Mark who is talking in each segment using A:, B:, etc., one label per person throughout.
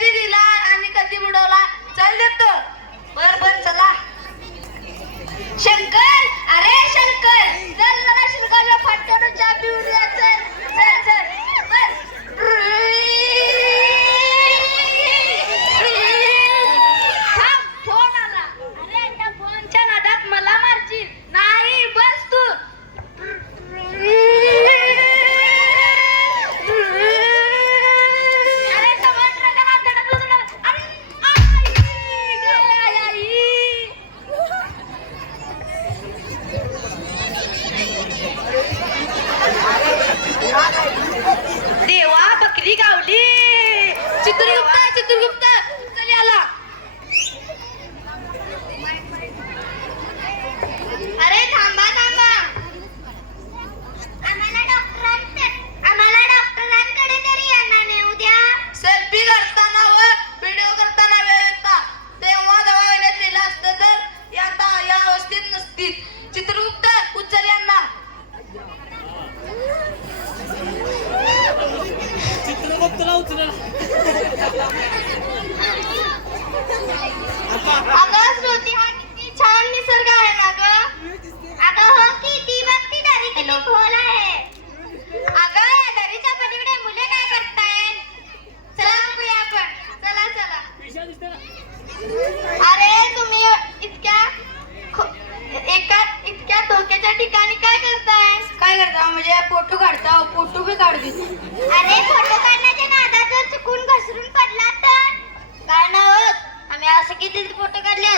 A: 这里啦 साहेब
B: तुला उचलला
A: अगं श्रुती हा किती छान निसर्ग आहे ना गं. अगं हो किती भक्ती दारी किती खोल आहे. अगं या दरीच्या पलीकडे मुले काय करतायत? चला बघूया आपण. चला चला. अरे तुम्ही इतक्या एका इतक्या धोक्याच्या ठिकाणी काय करताय? काय करता? म्हणजे फोटो काढता फोटो बी काढते. अरे फोटो
C: काढ রিপোর্ট কাটলে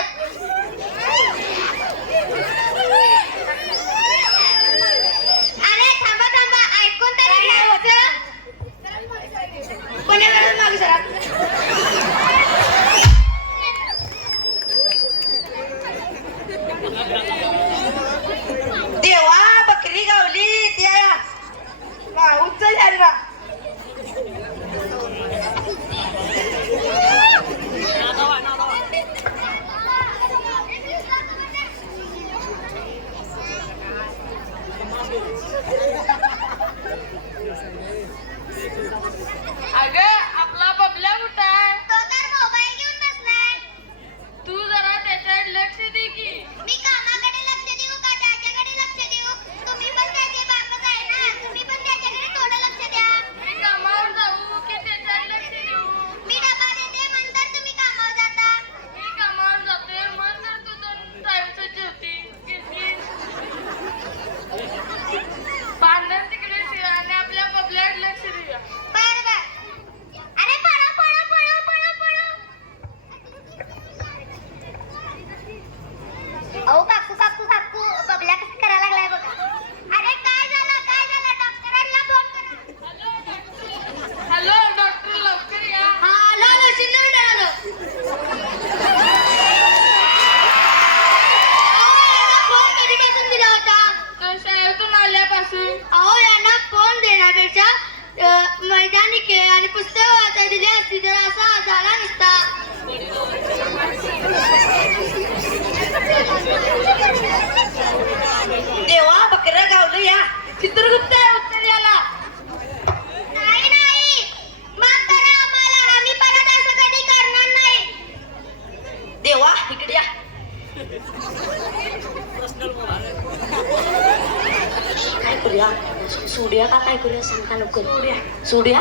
C: सूर्या. सूर्या का
A: काय करूया सांग का लवकर? सूर्या. सूर्या?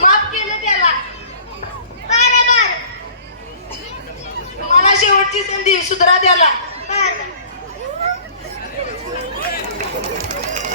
C: माफ केलं त्याला.
A: बरोबर
C: मला शेवटची संधी सुधरा द्याला